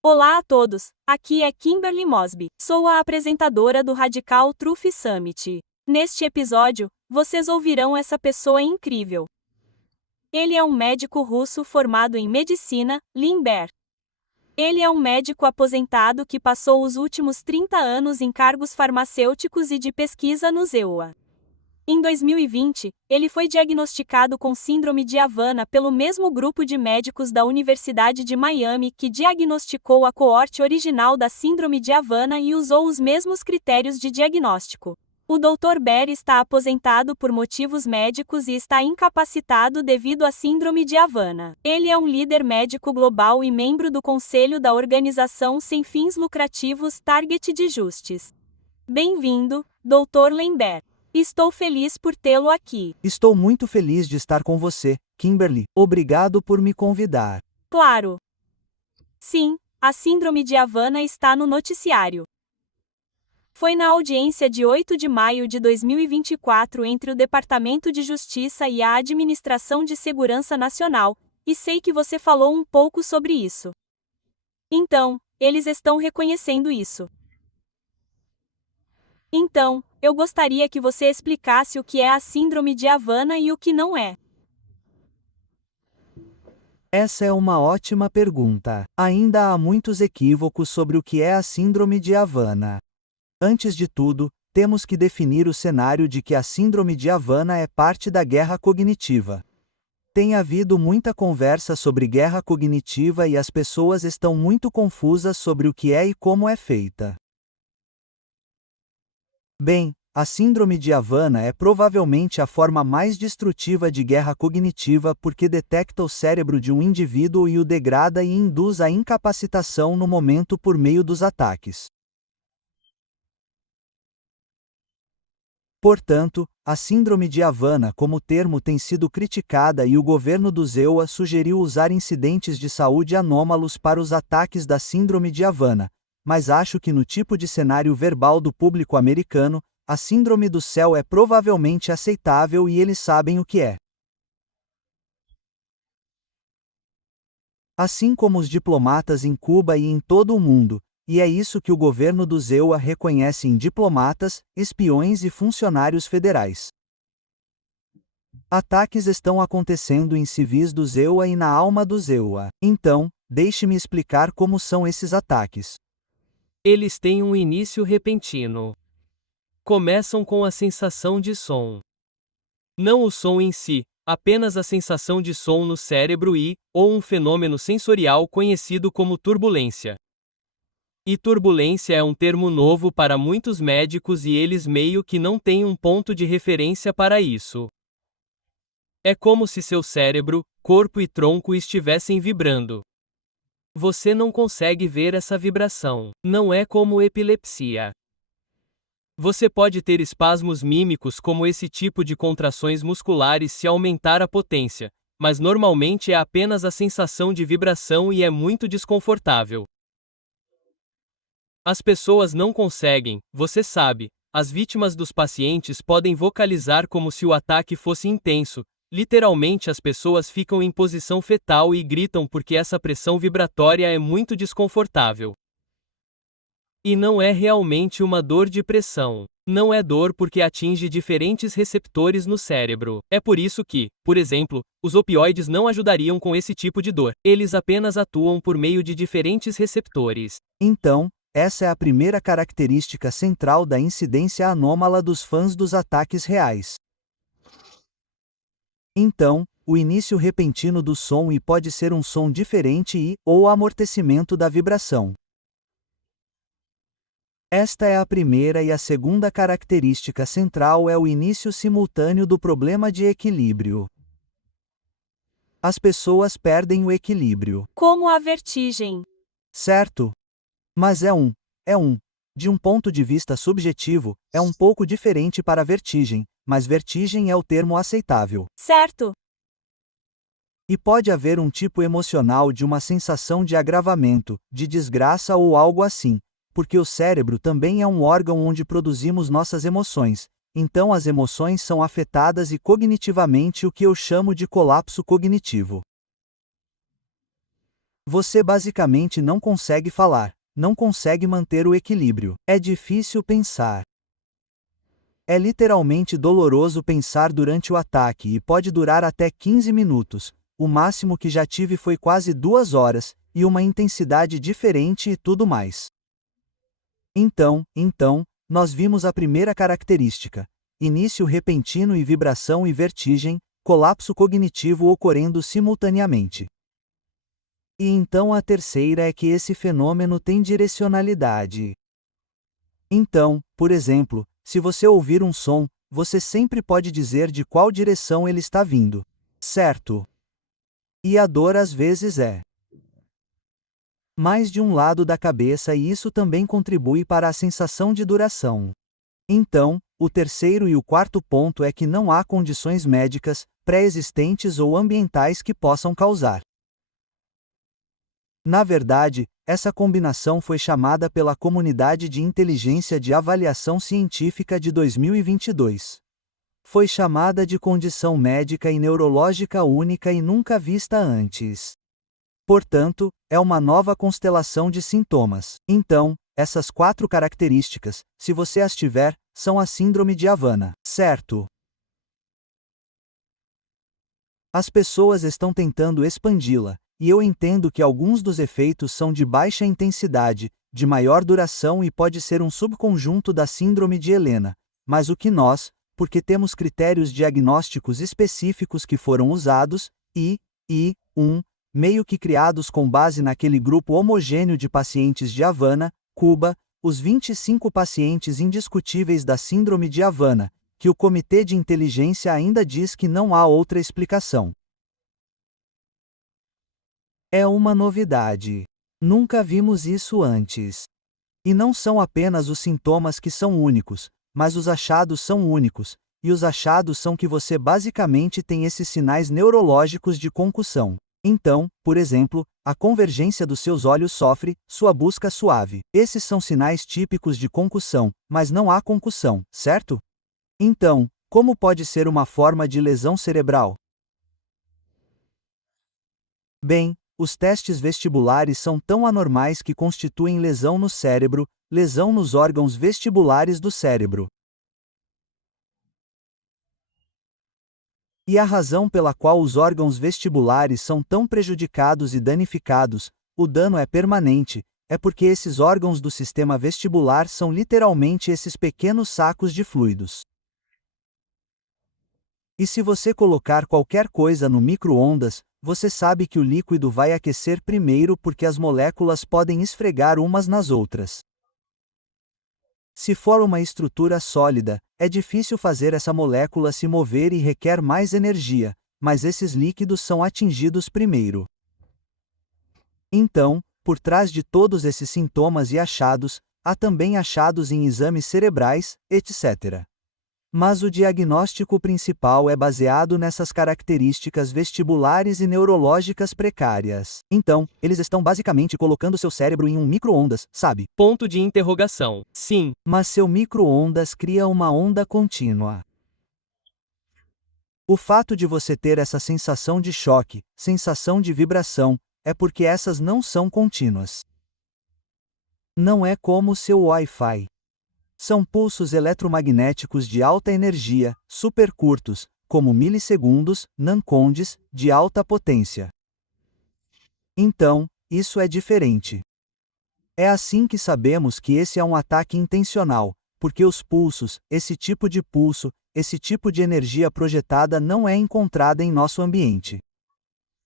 Olá a todos, aqui é Kimberly Mosby, sou a apresentadora do Radical Truth Summit. Neste episódio, vocês ouvirão essa pessoa incrível. Ele é um médico russo formado em medicina, Limber. Ele é um médico aposentado que passou os últimos 30 anos em cargos farmacêuticos e de pesquisa no ZEUA. Em 2020, ele foi diagnosticado com síndrome de Havana pelo mesmo grupo de médicos da Universidade de Miami que diagnosticou a coorte original da síndrome de Havana e usou os mesmos critérios de diagnóstico. O Dr. Ber está aposentado por motivos médicos e está incapacitado devido à síndrome de Havana. Ele é um líder médico global e membro do conselho da organização sem fins lucrativos Target de Justice. Bem-vindo, Dr. Lember. Estou feliz por tê-lo aqui. Estou muito feliz de estar com você, Kimberly. Obrigado por me convidar. Claro. Sim, a síndrome de Havana está no noticiário. Foi na audiência de 8 de maio de 2024 entre o Departamento de Justiça e a Administração de Segurança Nacional, e sei que você falou um pouco sobre isso. Então, eles estão reconhecendo isso. Então, eu gostaria que você explicasse o que é a síndrome de Havana e o que não é. Essa é uma ótima pergunta. Ainda há muitos equívocos sobre o que é a síndrome de Havana. Antes de tudo, temos que definir o cenário de que a síndrome de Havana é parte da guerra cognitiva. Tem havido muita conversa sobre guerra cognitiva e as pessoas estão muito confusas sobre o que é e como é feita. Bem, a síndrome de Havana é provavelmente a forma mais destrutiva de guerra cognitiva porque detecta o cérebro de um indivíduo e o degrada e induz a incapacitação no momento por meio dos ataques. Portanto, a síndrome de Havana como termo tem sido criticada e o governo do ZEUA sugeriu usar incidentes de saúde anômalos para os ataques da síndrome de Havana, mas acho que no tipo de cenário verbal do público americano, a síndrome do céu é provavelmente aceitável e eles sabem o que é. Assim como os diplomatas em Cuba e em todo o mundo, e é isso que o governo do ZEUA reconhece em diplomatas, espiões e funcionários federais. Ataques estão acontecendo em civis do ZEUA e na alma do ZEUA. Então, deixe-me explicar como são esses ataques. Eles têm um início repentino. Começam com a sensação de som. Não o som em si, apenas a sensação de som no cérebro ou um fenômeno sensorial conhecido como turbulência. E turbulência é um termo novo para muitos médicos e eles meio que não têm um ponto de referência para isso. É como se seu cérebro, corpo e tronco estivessem vibrando. Você não consegue ver essa vibração. Não é como epilepsia. Você pode ter espasmos mímicos como esse tipo de contrações musculares se aumentar a potência, mas normalmente é apenas a sensação de vibração e é muito desconfortável. As pessoas não conseguem, você sabe, as vítimas dos pacientes podem vocalizar como se o ataque fosse intenso. Literalmente as pessoas ficam em posição fetal e gritam porque essa pressão vibratória é muito desconfortável. E não é realmente uma dor de pressão. Não é dor porque atinge diferentes receptores no cérebro. É por isso que, por exemplo, os opioides não ajudariam com esse tipo de dor. Eles apenas atuam por meio de diferentes receptores. Então, essa é a primeira característica central da incidência anômala dos fãs dos ataques reais. Então, o início repentino do som pode ser um som diferente ou amortecimento da vibração. Esta é a primeira e a segunda característica central é o início simultâneo do problema de equilíbrio. As pessoas perdem o equilíbrio. Como a vertigem. Certo? Mas de um ponto de vista subjetivo, é um pouco diferente para a vertigem, mas vertigem é o termo aceitável. Certo. E pode haver um tipo emocional de uma sensação de agravamento, de desgraça ou algo assim, porque o cérebro também é um órgão onde produzimos nossas emoções, então as emoções são afetadas e cognitivamente o que eu chamo de colapso cognitivo. Você basicamente não consegue falar, não consegue manter o equilíbrio. É difícil pensar. É literalmente doloroso pensar durante o ataque e pode durar até 15 minutos. O máximo que já tive foi quase 2 horas, e uma intensidade diferente e tudo mais. Então, nós vimos a primeira característica: início repentino e vibração e vertigem, colapso cognitivo ocorrendo simultaneamente. E então a terceira é que esse fenômeno tem direcionalidade. Então, por exemplo, se você ouvir um som, você sempre pode dizer de qual direção ele está vindo. Certo? E a dor às vezes é mais de um lado da cabeça e isso também contribui para a sensação de duração. Então, o terceiro e o quarto ponto é que não há condições médicas, pré-existentes ou ambientais que possam causar. Na verdade, essa combinação foi chamada pela Comunidade de Inteligência de Avaliação Científica de 2022. Foi chamada de condição médica e neurológica única e nunca vista antes. Portanto, é uma nova constelação de sintomas. Então, essas 4 características, se você as tiver, são a Síndrome de Havana, certo? As pessoas estão tentando expandi-la, e eu entendo que alguns dos efeitos são de baixa intensidade, de maior duração e pode ser um subconjunto da Síndrome de Helena, mas o que nós, porque temos critérios diagnósticos específicos que foram usados, meio que criados com base naquele grupo homogêneo de pacientes de Havana, Cuba, os 25 pacientes indiscutíveis da Síndrome de Havana, que o Comitê de Inteligência ainda diz que não há outra explicação. É uma novidade. Nunca vimos isso antes. E não são apenas os sintomas que são únicos, mas os achados são únicos, e os achados são que você basicamente tem esses sinais neurológicos de concussão. Então, por exemplo, a convergência dos seus olhos sofre, sua busca suave. Esses são sinais típicos de concussão, mas não há concussão, certo? Então, como pode ser uma forma de lesão cerebral? Bem, os testes vestibulares são tão anormais que constituem lesão no cérebro, lesão nos órgãos vestibulares do cérebro. E a razão pela qual os órgãos vestibulares são tão prejudicados e danificados, o dano é permanente, é porque esses órgãos do sistema vestibular são literalmente esses pequenos sacos de fluidos. E se você colocar qualquer coisa no micro-ondas, você sabe que o líquido vai aquecer primeiro porque as moléculas podem esfregar umas nas outras. Se for uma estrutura sólida, é difícil fazer essa molécula se mover e requer mais energia, mas esses líquidos são atingidos primeiro. Então, por trás de todos esses sintomas e achados, há também achados em exames cerebrais, etc. Mas o diagnóstico principal é baseado nessas características vestibulares e neurológicas precárias. Então, eles estão basicamente colocando seu cérebro em um micro-ondas, sabe? Ponto de interrogação. Sim. Mas seu micro-ondas cria uma onda contínua. O fato de você ter essa sensação de choque, sensação de vibração, é porque essas não são contínuas. Não é como seu Wi-Fi. São pulsos eletromagnéticos de alta energia, supercurtos, como milissegundos, nanosegundos, de alta potência. Então, isso é diferente. É assim que sabemos que esse é um ataque intencional, porque os pulsos, esse tipo de pulso, esse tipo de energia projetada não é encontrada em nosso ambiente.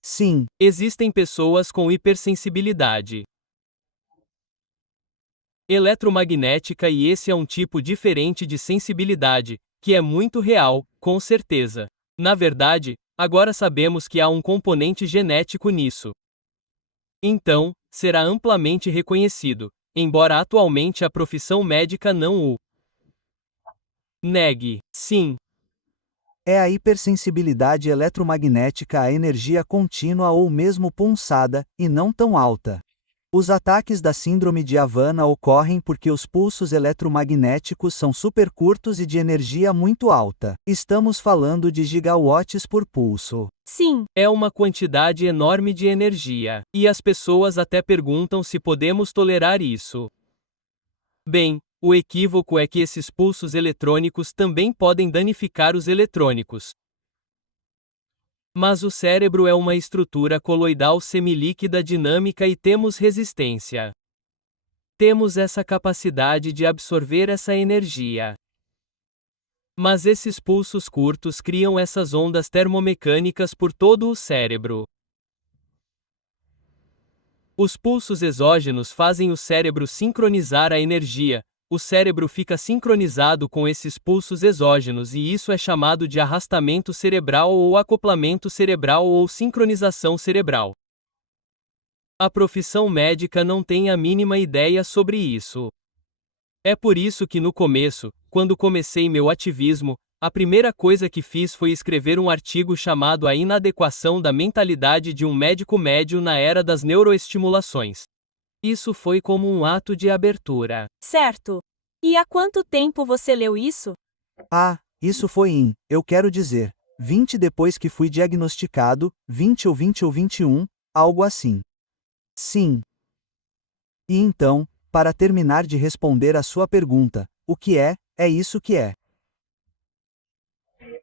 Sim, Existem pessoas com hipersensibilidade eletromagnética e esse é um tipo diferente de sensibilidade, que é muito real, com certeza. Na verdade, agora sabemos que há um componente genético nisso. Então, será amplamente reconhecido, embora atualmente a profissão médica não o negue. Sim, é a hipersensibilidade eletromagnética à energia contínua ou mesmo pulsada, e não tão alta. Os ataques da síndrome de Havana ocorrem porque os pulsos eletromagnéticos são supercurtos e de energia muito alta. Estamos falando de gigawatts por pulso. Sim, É uma quantidade enorme de energia, e as pessoas até perguntam se podemos tolerar isso. Bem, o equívoco é que esses pulsos eletrônicos também podem danificar os eletrônicos. Mas o cérebro é uma estrutura coloidal semilíquida dinâmica e temos resistência. Temos essa capacidade de absorver essa energia. Mas esses pulsos curtos criam essas ondas termomecânicas por todo o cérebro. Os pulsos exógenos fazem o cérebro sincronizar a energia. O cérebro fica sincronizado com esses pulsos exógenos e isso é chamado de arrastamento cerebral ou acoplamento cerebral ou sincronização cerebral. A profissão médica não tem a mínima ideia sobre isso. É por isso que no começo, quando comecei meu ativismo, a primeira coisa que fiz foi escrever um artigo chamado A Inadequação da Mentalidade de um Médico Médio na Era das Neuroestimulações. Isso foi como um ato de abertura. certo. E há quanto tempo você leu isso? Ah, isso foi eu quero dizer, 20 depois que fui diagnosticado, 20 ou 21, algo assim. Sim. E então, para terminar de responder a sua pergunta, o que é isso que é.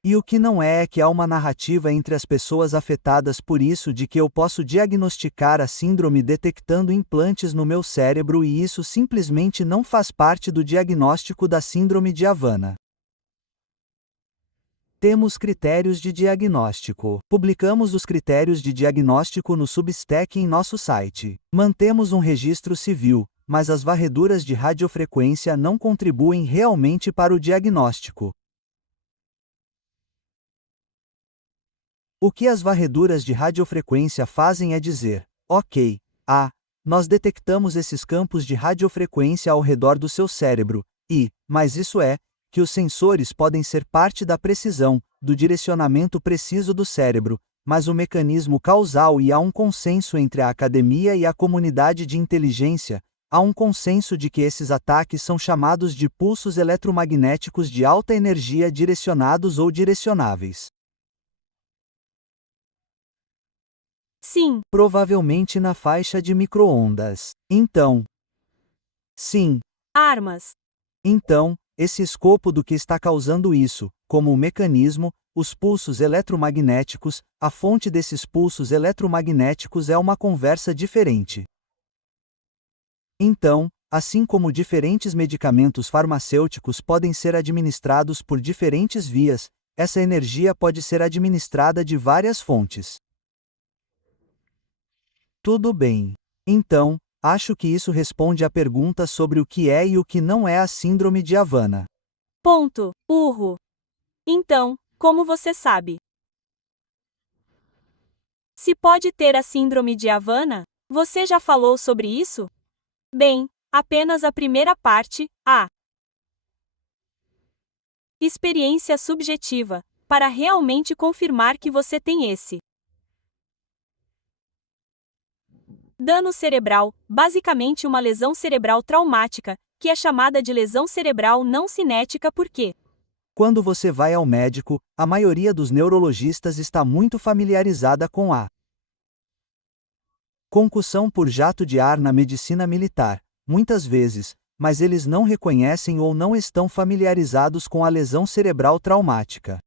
E o que não é que há uma narrativa entre as pessoas afetadas por isso de que eu posso diagnosticar a síndrome detectando implantes no meu cérebro e isso simplesmente não faz parte do diagnóstico da síndrome de Havana. Temos critérios de diagnóstico. Publicamos os critérios de diagnóstico no Substack em nosso site. Mantemos um registro civil, mas as varreduras de radiofrequência não contribuem realmente para o diagnóstico. O que as varreduras de radiofrequência fazem é dizer, ok, nós detectamos esses campos de radiofrequência ao redor do seu cérebro, mas isso é, que os sensores podem ser parte da precisão, do direcionamento preciso do cérebro, mas o mecanismo causal e há um consenso entre a academia e a comunidade de inteligência, há um consenso de que esses ataques são chamados de pulsos eletromagnéticos de alta energia direcionados ou direcionáveis. Sim, Provavelmente na faixa de micro-ondas. Então, sim. armas. Então, esse escopo do que está causando isso, como o mecanismo, os pulsos eletromagnéticos, a fonte desses pulsos eletromagnéticos é uma conversa diferente. Então, assim como diferentes medicamentos farmacêuticos podem ser administrados por diferentes vias, essa energia pode ser administrada de várias fontes. Tudo bem. Então, acho que isso responde à pergunta sobre o que é e o que não é a síndrome de Havana. Ponto. Urro. Então, como você sabe? Se pode ter a síndrome de Havana? Você já falou sobre isso? Bem, apenas a primeira parte, a experiência subjetiva, para realmente confirmar que você tem esse dano cerebral, basicamente uma lesão cerebral traumática, que é chamada de lesão cerebral não cinética porque Quando você vai ao médico, a maioria dos neurologistas está muito familiarizada com a concussão por jato de ar na medicina militar, muitas vezes, mas eles não reconhecem ou não estão familiarizados com a lesão cerebral traumática.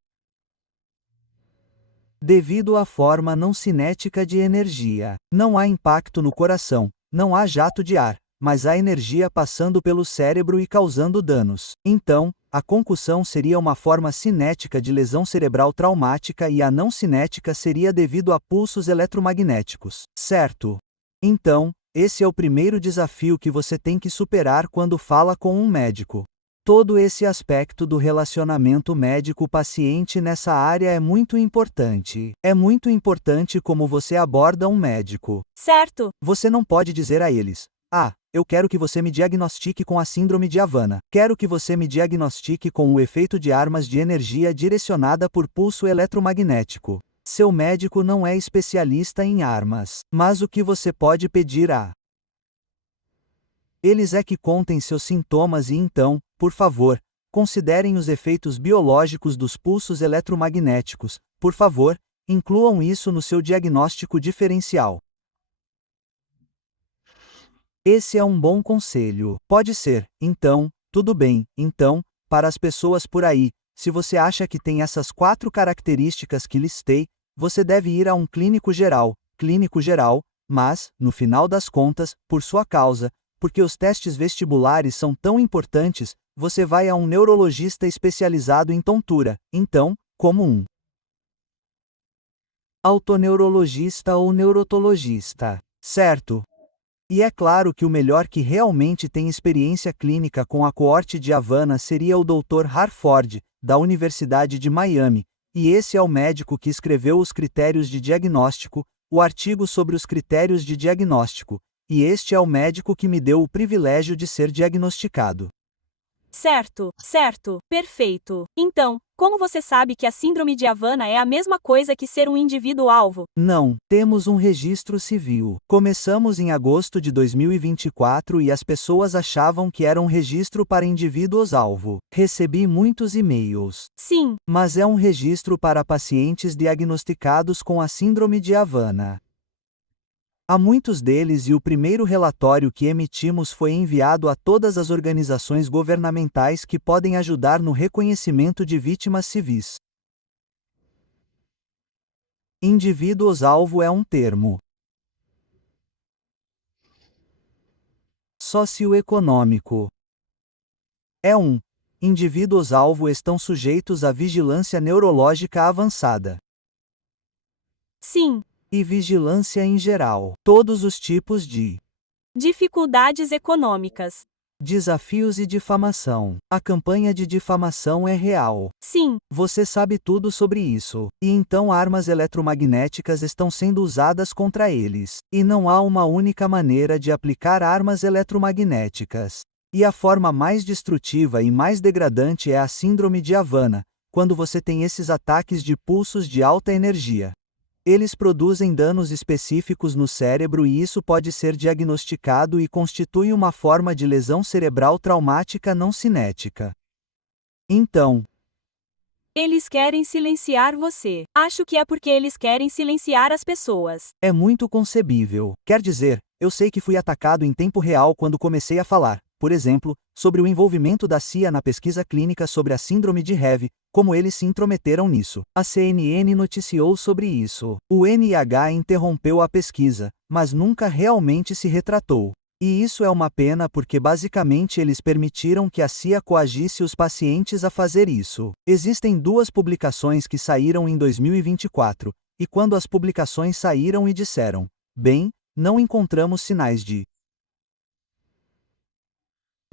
Devido à forma não cinética de energia, não há impacto no coração, não há jato de ar, mas há energia passando pelo cérebro e causando danos. Então, a concussão seria uma forma cinética de lesão cerebral traumática e a não cinética seria devido a pulsos eletromagnéticos, certo? Então, esse é o primeiro desafio que você tem que superar quando fala com um médico. Todo esse aspecto do relacionamento médico-paciente nessa área é muito importante. É muito importante como você aborda um médico. certo, Você não pode dizer a eles: eu quero que você me diagnostique com a síndrome de Havana. Quero que você me diagnostique com o efeito de armas de energia direcionada por pulso eletromagnético. Seu médico não é especialista em armas. Mas o que você pode pedir a Eles é que contem seus sintomas e então, por favor, considerem os efeitos biológicos dos pulsos eletromagnéticos, por favor, incluam isso no seu diagnóstico diferencial. Esse é um bom conselho. Pode ser, então, tudo bem, então, para as pessoas por aí, se você acha que tem essas 4 características que listei, você deve ir a um clínico geral, mas, no final das contas, por sua causa, porque os testes vestibulares são tão importantes, você vai a um neurologista especializado em tontura, então, como um autoneurologista ou neurotologista, certo? E é claro que o melhor que realmente tem experiência clínica com a coorte de Havana seria o Dr. Harford, da Universidade de Miami, e esse é o médico que escreveu os critérios de diagnóstico, o artigo sobre os critérios de diagnóstico, e este é o médico que me deu o privilégio de ser diagnosticado. Certo, perfeito. Então, como você sabe que a síndrome de Havana é a mesma coisa que ser um indivíduo-alvo? Não, temos um registro civil. Começamos em agosto de 2024 e as pessoas achavam que era um registro para indivíduos-alvo. Recebi muitos e-mails. Sim, Mas é um registro para pacientes diagnosticados com a síndrome de Havana. Há muitos deles e o primeiro relatório que emitimos foi enviado a todas as organizações governamentais que podem ajudar no reconhecimento de vítimas civis. Indivíduos-alvo é um termo socioeconômico. Indivíduos-alvo estão sujeitos à vigilância neurológica avançada. sim. E vigilância em geral. Todos os tipos de Dificuldades econômicas. desafios e difamação. A campanha de difamação é real. Sim, Você sabe tudo sobre isso. E então armas eletromagnéticas estão sendo usadas contra eles. E não há uma única maneira de aplicar armas eletromagnéticas. E a forma mais destrutiva e mais degradante é a síndrome de Havana, quando você tem esses ataques de pulsos de alta energia. Eles produzem danos específicos no cérebro e isso pode ser diagnosticado e constitui uma forma de lesão cerebral traumática não cinética. Então, eles querem silenciar você. Acho que é porque eles querem silenciar as pessoas. é muito concebível. Quer dizer, eu sei que fui atacado em tempo real quando comecei a falar, por exemplo, sobre o envolvimento da CIA na pesquisa clínica sobre a síndrome de Reve, como eles se intrometeram nisso. A CNN noticiou sobre isso. O NIH interrompeu a pesquisa, mas nunca realmente se retratou. E isso é uma pena porque basicamente eles permitiram que a CIA coagisse os pacientes a fazer isso. Existem 2 publicações que saíram em 2024, e quando as publicações saíram e disseram, bem, não encontramos sinais de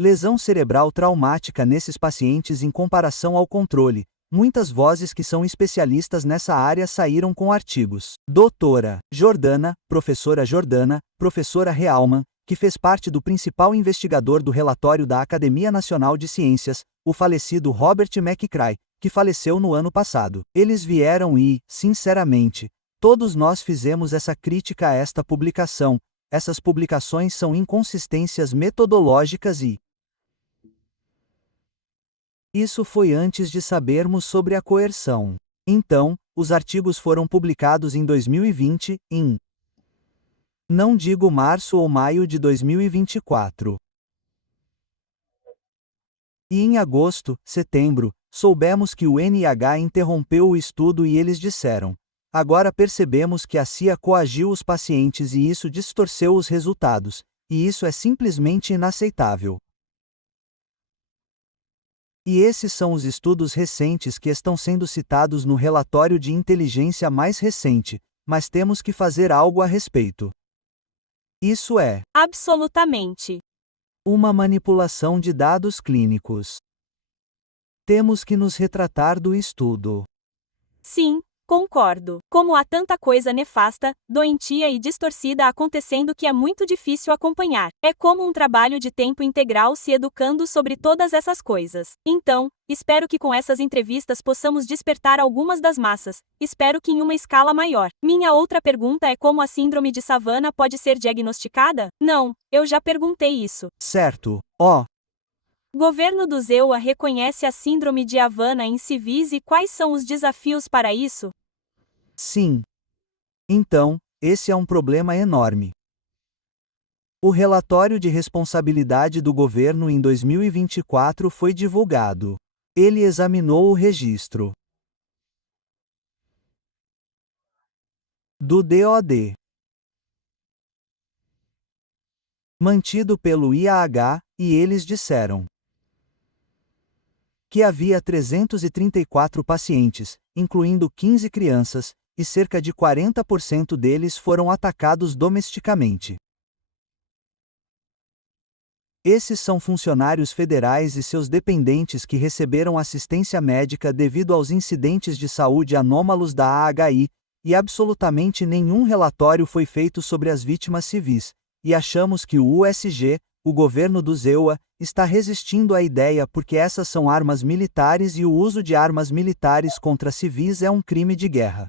lesão cerebral traumática nesses pacientes em comparação ao controle. Muitas vozes que são especialistas nessa área saíram com artigos. Doutora Jordana, professora Realman, que fez parte do principal investigador do relatório da Academia Nacional de Ciências, o falecido Robert McCrae, que faleceu no ano passado. Eles vieram e, sinceramente, todos nós fizemos essa crítica a esta publicação. Essas publicações são inconsistências metodológicas e isso foi antes de sabermos sobre a coerção. Então, os artigos foram publicados em 2020, não digo março ou maio de 2024. E em agosto, setembro, soubemos que o NIH interrompeu o estudo e eles disseram: agora percebemos que a CIA coagiu os pacientes e isso distorceu os resultados, e isso é simplesmente inaceitável. E esses são os estudos recentes que estão sendo citados no relatório de inteligência mais recente, mas temos que fazer algo a respeito. Isso é Absolutamente. uma manipulação de dados clínicos. Temos que nos retratar do estudo. Sim, Concordo. Como há tanta coisa nefasta, doentia e distorcida acontecendo que é muito difícil acompanhar. É como um trabalho de tempo integral se educando sobre todas essas coisas. Então, espero que com essas entrevistas possamos despertar algumas das massas. Espero que em uma escala maior. Minha outra pergunta é como a síndrome de Savannah pode ser diagnosticada? Não, eu já perguntei isso. Certo. Ó, Governo do ZEUA reconhece a síndrome de Havana em civis e quais são os desafios para isso? sim. Então, esse é um problema enorme. O relatório de responsabilidade do governo em 2024 foi divulgado. Ele examinou o registro do DoD mantido pelo IAH, e eles disseram que havia 334 pacientes, incluindo 15 crianças, e cerca de 40% deles foram atacados domesticamente. Esses são funcionários federais e seus dependentes que receberam assistência médica devido aos incidentes de saúde anômalos da AHI, e absolutamente nenhum relatório foi feito sobre as vítimas civis, e achamos que o USG, o governo do ZEUA, está resistindo à ideia porque essas são armas militares e o uso de armas militares contra civis é um crime de guerra.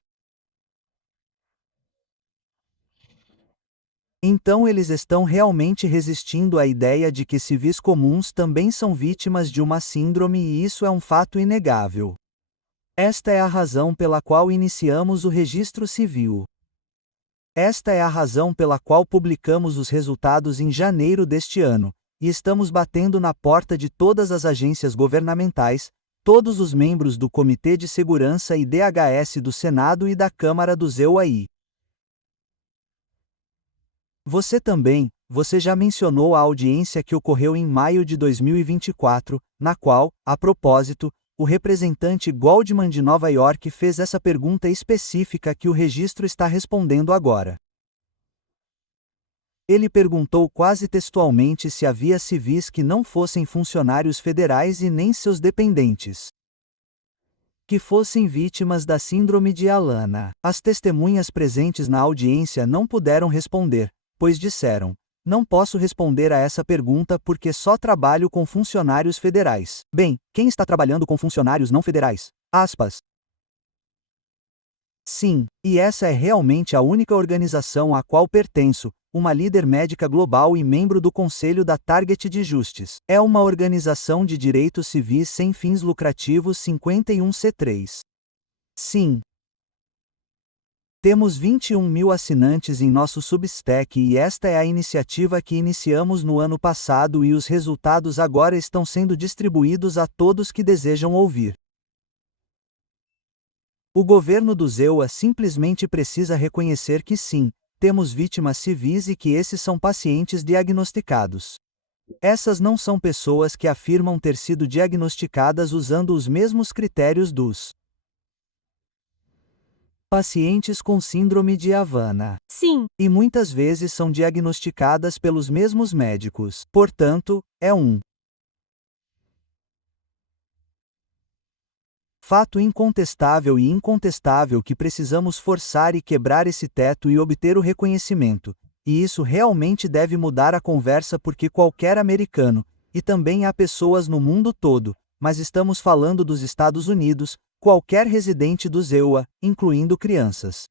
Então eles estão realmente resistindo à ideia de que civis comuns também são vítimas de uma síndrome e isso é um fato inegável. Esta é a razão pela qual iniciamos o registro civil. Esta é a razão pela qual publicamos os resultados em janeiro deste ano, e estamos batendo na porta de todas as agências governamentais, todos os membros do Comitê de Segurança e DHS do Senado e da Câmara do ZEUA. Você já mencionou a audiência que ocorreu em maio de 2024, na qual, a propósito, o representante Goldman de Nova York fez essa pergunta específica que o registro está respondendo agora. Ele perguntou quase textualmente se havia civis que não fossem funcionários federais e nem seus dependentes que fossem vítimas da síndrome de Havana. As testemunhas presentes na audiência não puderam responder, pois disseram: não posso responder a essa pergunta porque só trabalho com funcionários federais. Bem, quem está trabalhando com funcionários não federais? Aspas. Sim, e essa é realmente a única organização à qual pertenço, uma líder médica global e membro do Conselho da Target Justice. É uma organização de direitos civis sem fins lucrativos 51c3. Sim. Temos 21.000 assinantes em nosso Substack e esta é a iniciativa que iniciamos no ano passado e os resultados agora estão sendo distribuídos a todos que desejam ouvir. O governo do ZEUA simplesmente precisa reconhecer que sim, temos vítimas civis e que esses são pacientes diagnosticados. Essas não são pessoas que afirmam ter sido diagnosticadas usando os mesmos critérios dos pacientes com síndrome de Havana. Sim. E muitas vezes são diagnosticadas pelos mesmos médicos. Portanto, é um fato incontestável e incontestável que precisamos forçar e quebrar esse teto e obter o reconhecimento. E isso realmente deve mudar a conversa porque qualquer americano, e também há pessoas no mundo todo, mas estamos falando dos Estados Unidos, qualquer residente do ZEUA, incluindo crianças,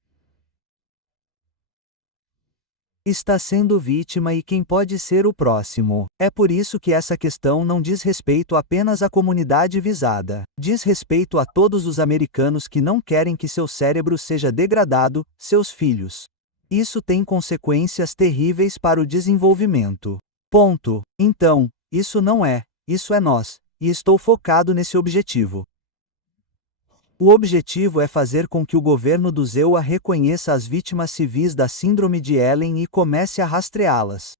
está sendo vítima e quem pode ser o próximo. É por isso que essa questão não diz respeito apenas à comunidade visada. Diz respeito a todos os americanos que não querem que seu cérebro seja degradado, seus filhos. Isso tem consequências terríveis para o desenvolvimento. Ponto. Então, isso é nós, e estou focado nesse objetivo. O objetivo é fazer com que o governo do ZEUA reconheça as vítimas civis da síndrome de Ellen e comece a rastreá-las.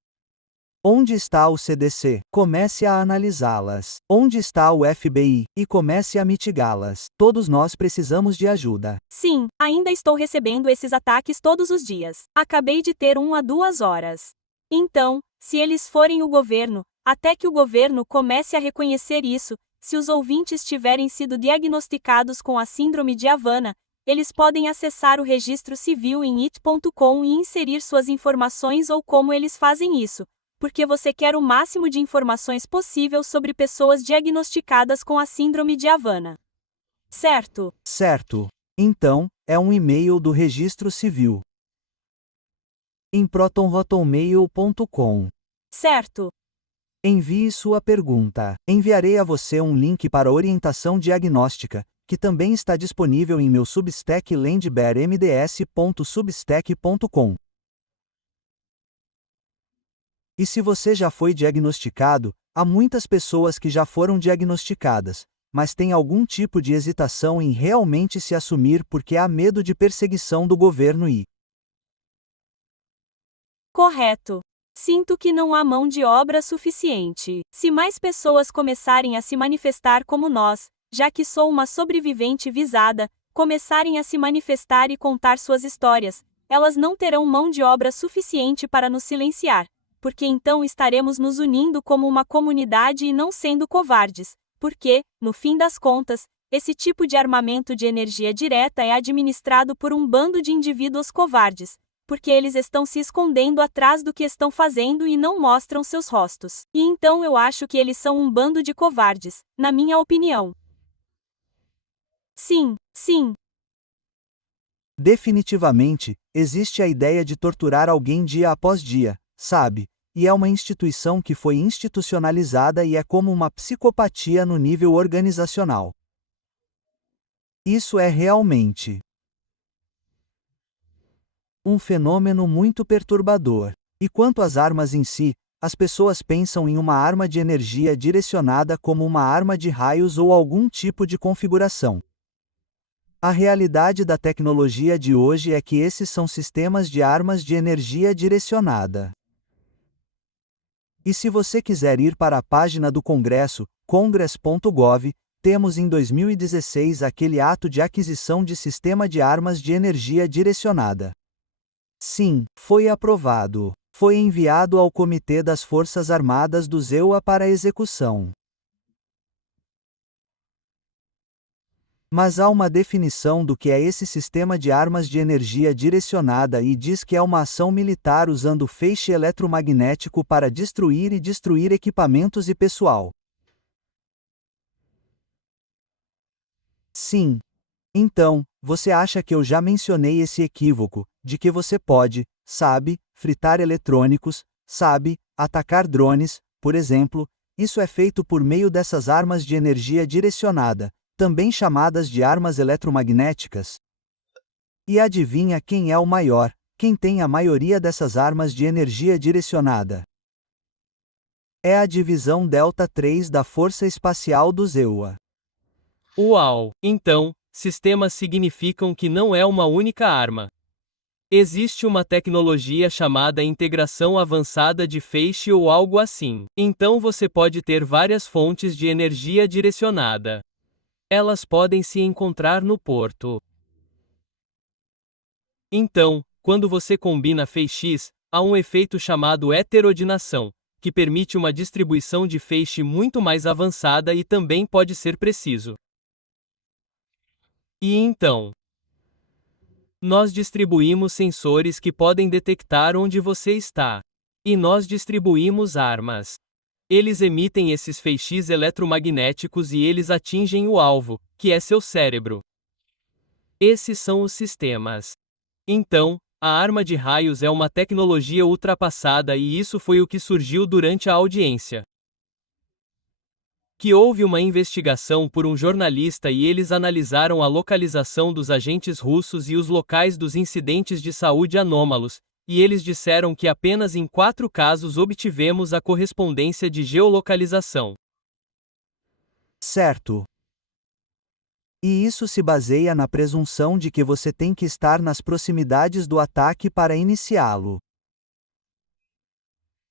Onde está o CDC? Comece a analisá-las. Onde está o FBI? E comece a mitigá-las. Todos nós precisamos de ajuda. Sim, ainda estou recebendo esses ataques todos os dias. Acabei de ter um há 2 horas. Então, se eles forem o governo, até que o governo comece a reconhecer isso, se os ouvintes tiverem sido diagnosticados com a síndrome de Havana, eles podem acessar o registro civil em it.com e inserir suas informações ou como eles fazem isso, porque você quer o máximo de informações possível sobre pessoas diagnosticadas com a síndrome de Havana. Certo? Certo. Então, é um e-mail do registro civil. Em protonrotonmail.com. Certo. Envie sua pergunta. Enviarei a você um link para orientação diagnóstica, que também está disponível em meu Substack landbearmds.substack.com. E se você já foi diagnosticado, há muitas pessoas que já foram diagnosticadas, mas têm algum tipo de hesitação em realmente se assumir porque há medo de perseguição do governo e... Correto. Sinto que não há mão de obra suficiente. Se mais pessoas começarem a se manifestar como nós, já que sou uma sobrevivente visada, começarem a se manifestar e contar suas histórias, elas não terão mão de obra suficiente para nos silenciar, porque então estaremos nos unindo como uma comunidade e não sendo covardes, porque, no fim das contas, esse tipo de armamento de energia direta é administrado por um bando de indivíduos covardes, porque eles estão se escondendo atrás do que estão fazendo e não mostram seus rostos. E então eu acho que eles são um bando de covardes, na minha opinião. Sim, sim. Definitivamente, existe a ideia de torturar alguém dia após dia, sabe? E é uma instituição que foi institucionalizada e é como uma psicopatia no nível organizacional. Isso é realmente um fenômeno muito perturbador. E quanto às armas em si, as pessoas pensam em uma arma de energia direcionada como uma arma de raios ou algum tipo de configuração. A realidade da tecnologia de hoje é que esses são sistemas de armas de energia direcionada. E se você quiser ir para a página do Congresso, congress.gov, temos em 2016 aquele ato de aquisição de sistema de armas de energia direcionada. Sim, foi aprovado. Foi enviado ao Comitê das Forças Armadas do ZEUA para execução. Mas há uma definição do que é esse sistema de armas de energia direcionada e diz que é uma ação militar usando feixe eletromagnético para destruir e destruir equipamentos e pessoal. Sim. Então, você acha que eu já mencionei esse equívoco, de que você pode, sabe, fritar eletrônicos, sabe, atacar drones, por exemplo, isso é feito por meio dessas armas de energia direcionada, também chamadas de armas eletromagnéticas? E adivinha quem é o maior, quem tem a maioria dessas armas de energia direcionada? É a divisão Delta 3 da Força Espacial do ZEUA. Uau! Então, sistemas significam que não é uma única arma. Existe uma tecnologia chamada integração avançada de feixe ou algo assim. Então você pode ter várias fontes de energia direcionada. Elas podem se encontrar no porto. Então, quando você combina feixes, há um efeito chamado heterodinação, que permite uma distribuição de feixe muito mais avançada e também pode ser preciso. E então, nós distribuímos sensores que podem detectar onde você está. E nós distribuímos armas. Eles emitem esses feixes eletromagnéticos e eles atingem o alvo, que é seu cérebro. Esses são os sistemas. Então, a arma de raios é uma tecnologia ultrapassada e isso foi o que surgiu durante a audiência. Que houve uma investigação por um jornalista e eles analisaram a localização dos agentes russos e os locais dos incidentes de saúde anômalos, e eles disseram que apenas em 4 casos obtivemos a correspondência de geolocalização. Certo. E isso se baseia na presunção de que você tem que estar nas proximidades do ataque para iniciá-lo.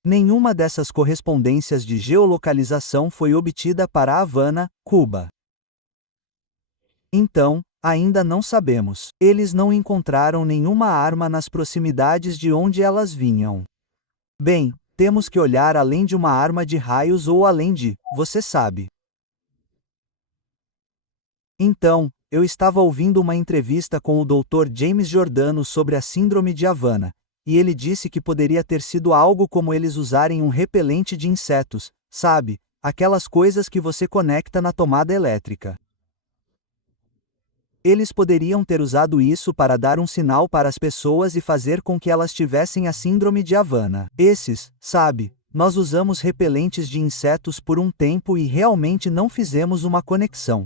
Nenhuma dessas correspondências de geolocalização foi obtida para Havana, Cuba. Então, ainda não sabemos. Eles não encontraram nenhuma arma nas proximidades de onde elas vinham. Bem, temos que olhar além de uma arma de raios ou além de, você sabe. Então, Eu estava ouvindo uma entrevista com o Dr. James Giordano sobre a síndrome de Havana, e ele disse que poderia ter sido algo como eles usarem um repelente de insetos, sabe, aquelas coisas que você conecta na tomada elétrica. Eles poderiam ter usado isso para dar um sinal para as pessoas e fazer com que elas tivessem a síndrome de Havana. Sabe, nós usamos repelentes de insetos por um tempo e realmente não fizemos uma conexão.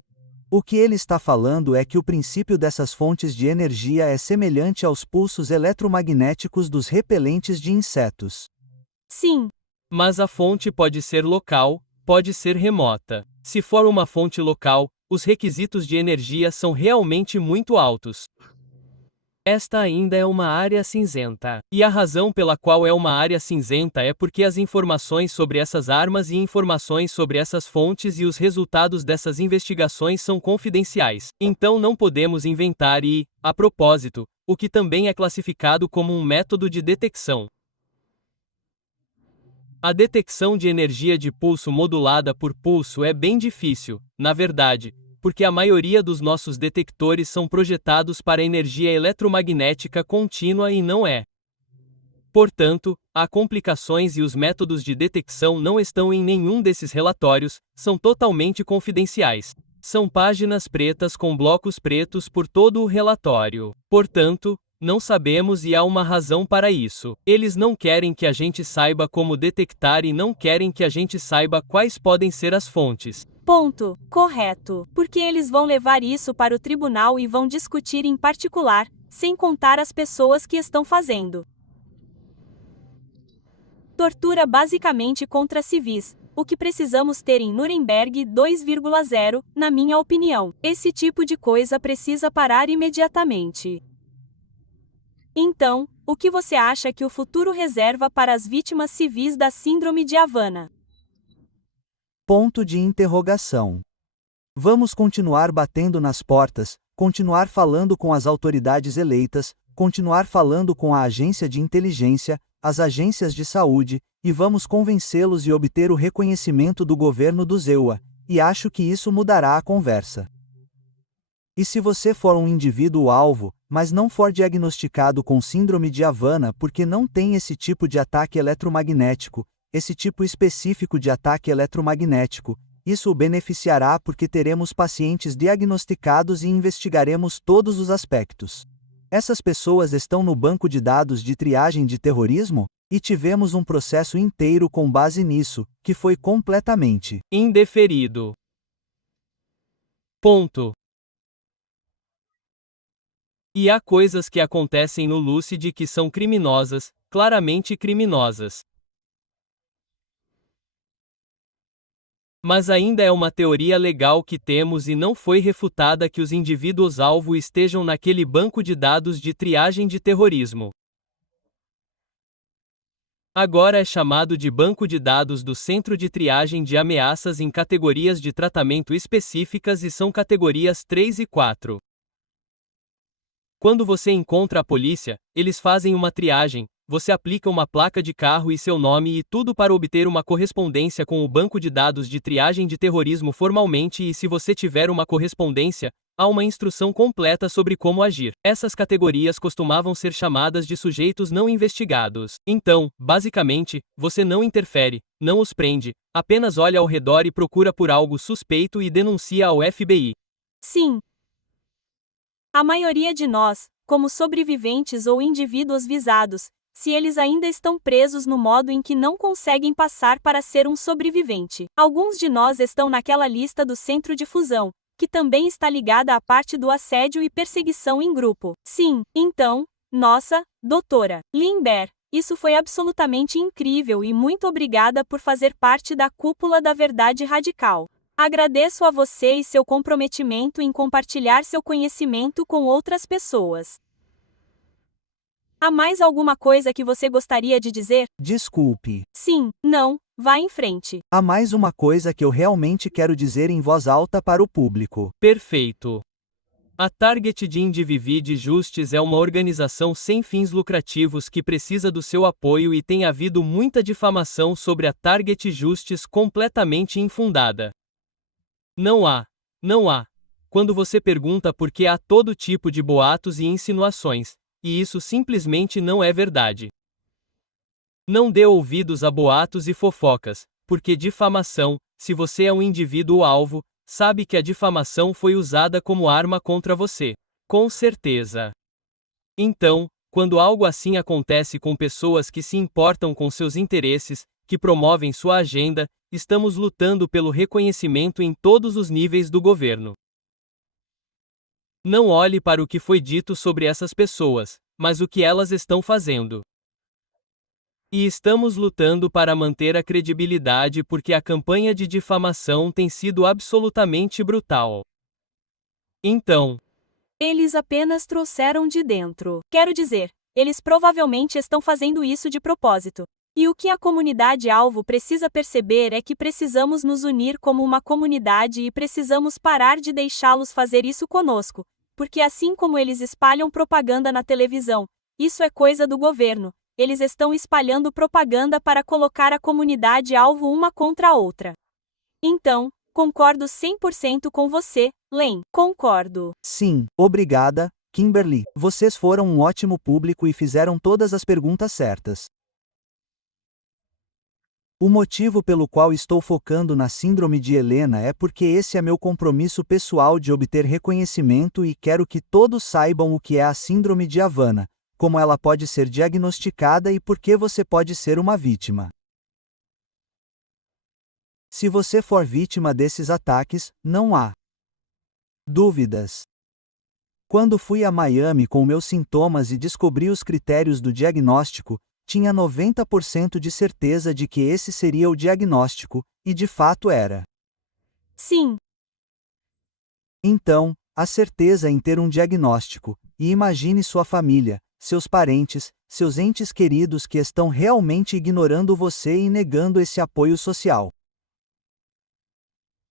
O que ele está falando é que o princípio dessas fontes de energia é semelhante aos pulsos eletromagnéticos dos repelentes de insetos. Sim. Mas a fonte pode ser local, pode ser remota. Se for uma fonte local, os requisitos de energia são realmente muito altos. Esta ainda é uma área cinzenta. E a razão pela qual é uma área cinzenta é porque as informações sobre essas armas e informações sobre essas fontes e os resultados dessas investigações são confidenciais. Então não podemos inventar e, a propósito, o que também é classificado como um método de detecção. A detecção de energia de pulso modulada por pulso é bem difícil, na verdade, porque a maioria dos nossos detectores são projetados para energia eletromagnética contínua e não é. Portanto, há complicações e os métodos de detecção não estão em nenhum desses relatórios, são totalmente confidenciais. São páginas pretas com blocos pretos por todo o relatório. Portanto, não sabemos e há uma razão para isso. Eles não querem que a gente saiba como detectar e não querem que a gente saiba quais podem ser as fontes. Ponto. Correto. Porque eles vão levar isso para o tribunal e vão discutir em particular, sem contar as pessoas que estão fazendo tortura basicamente contra civis. O que precisamos ter em Nuremberg 2.0, na minha opinião. Esse tipo de coisa precisa parar imediatamente. Então, o que você acha que o futuro reserva para as vítimas civis da síndrome de Havana? Ponto de interrogação. Vamos continuar batendo nas portas, continuar falando com as autoridades eleitas, continuar falando com a agência de inteligência, as agências de saúde, e vamos convencê-los e obter o reconhecimento do governo do ZEUA, e acho que isso mudará a conversa. E se você for um indivíduo alvo, mas não for diagnosticado com síndrome de Havana porque não tem esse tipo de ataque eletromagnético, esse tipo específico de ataque eletromagnético, isso o beneficiará porque teremos pacientes diagnosticados e investigaremos todos os aspectos. Essas pessoas estão no banco de dados de triagem de terrorismo? E tivemos um processo inteiro com base nisso, que foi completamente indeferido. Ponto. E há coisas que acontecem no Lucid que são criminosas, claramente criminosas. Mas ainda é uma teoria legal que temos e não foi refutada que os indivíduos-alvo estejam naquele banco de dados de triagem de terrorismo. Agora é chamado de Banco de Dados do Centro de Triagem de Ameaças em categorias de tratamento específicas e são categorias 3 e 4. Quando você encontra a polícia, eles fazem uma triagem, você aplica uma placa de carro e seu nome e tudo para obter uma correspondência com o banco de dados de triagem de terrorismo formalmente e se você tiver uma correspondência, há uma instrução completa sobre como agir. Essas categorias costumavam ser chamadas de sujeitos não investigados. Então, basicamente, você não interfere, não os prende, apenas olha ao redor e procura por algo suspeito e denuncia ao FBI. Sim. A maioria de nós, como sobreviventes ou indivíduos visados, se eles ainda estão presos no modo em que não conseguem passar para ser um sobrevivente. Alguns de nós estão naquela lista do centro de fusão, que também está ligada à parte do assédio e perseguição em grupo. Sim, então, nossa, doutora Limber, isso foi absolutamente incrível e muito obrigada por fazer parte da cúpula da verdade radical. Agradeço a você e seu comprometimento em compartilhar seu conhecimento com outras pessoas. Há mais alguma coisa que você gostaria de dizer? Desculpe. Sim, não, vá em frente. Há mais uma coisa que eu realmente quero dizer em voz alta para o público. Perfeito. A Target de Individual Justice é uma organização sem fins lucrativos que precisa do seu apoio e tem havido muita difamação sobre a Target Justice completamente infundada. Não há quando você pergunta por que há todo tipo de boatos e insinuações, e isso simplesmente não é verdade. Não dê ouvidos a boatos e fofocas, porque difamação, se você é um indivíduo-alvo, sabe que a difamação foi usada como arma contra você. Com certeza. Então, quando algo assim acontece com pessoas que se importam com seus interesses, que promovem sua agenda, estamos lutando pelo reconhecimento em todos os níveis do governo. Não olhe para o que foi dito sobre essas pessoas, mas o que elas estão fazendo. E estamos lutando para manter a credibilidade porque a campanha de difamação tem sido absolutamente brutal. Então, Eles apenas trouxeram de dentro. Quero dizer, eles provavelmente estão fazendo isso de propósito. E o que a comunidade-alvo precisa perceber é que precisamos nos unir como uma comunidade e precisamos parar de deixá-los fazer isso conosco, porque assim como eles espalham propaganda na televisão, isso é coisa do governo, eles estão espalhando propaganda para colocar a comunidade-alvo uma contra a outra. Então, concordo 100% com você, Len. Concordo. Sim, obrigada, Kimberly. Vocês foram um ótimo público e fizeram todas as perguntas certas. O motivo pelo qual estou focando na síndrome de Helena é porque esse é meu compromisso pessoal de obter reconhecimento e quero que todos saibam o que é a síndrome de Havana, como ela pode ser diagnosticada e por que você pode ser uma vítima. Se você for vítima desses ataques, não há dúvidas. Quando fui a Miami com meus sintomas e descobri os critérios do diagnóstico, tinha 90% de certeza de que esse seria o diagnóstico, e de fato era. Sim. Então, a certeza em ter um diagnóstico, e imagine sua família, seus parentes, seus entes queridos que estão realmente ignorando você e negando esse apoio social.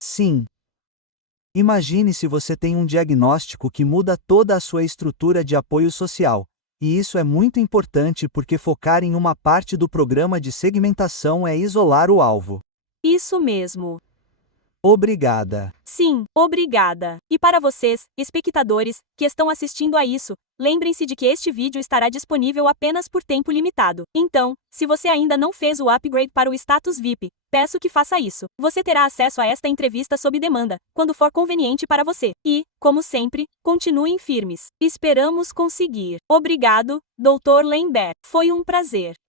Sim. Imagine se você tem um diagnóstico que muda toda a sua estrutura de apoio social, e isso é muito importante porque focar em uma parte do programa de segmentação é isolar o alvo. Isso mesmo. Obrigada. Sim, obrigada. E para vocês, espectadores, que estão assistindo a isso, lembrem-se de que este vídeo estará disponível apenas por tempo limitado. Então, se você ainda não fez o upgrade para o status VIP, peço que faça isso. Você terá acesso a esta entrevista sob demanda, quando for conveniente para você. E, como sempre, continuem firmes. Esperamos conseguir. Obrigado, Dr. Lambert. Foi um prazer.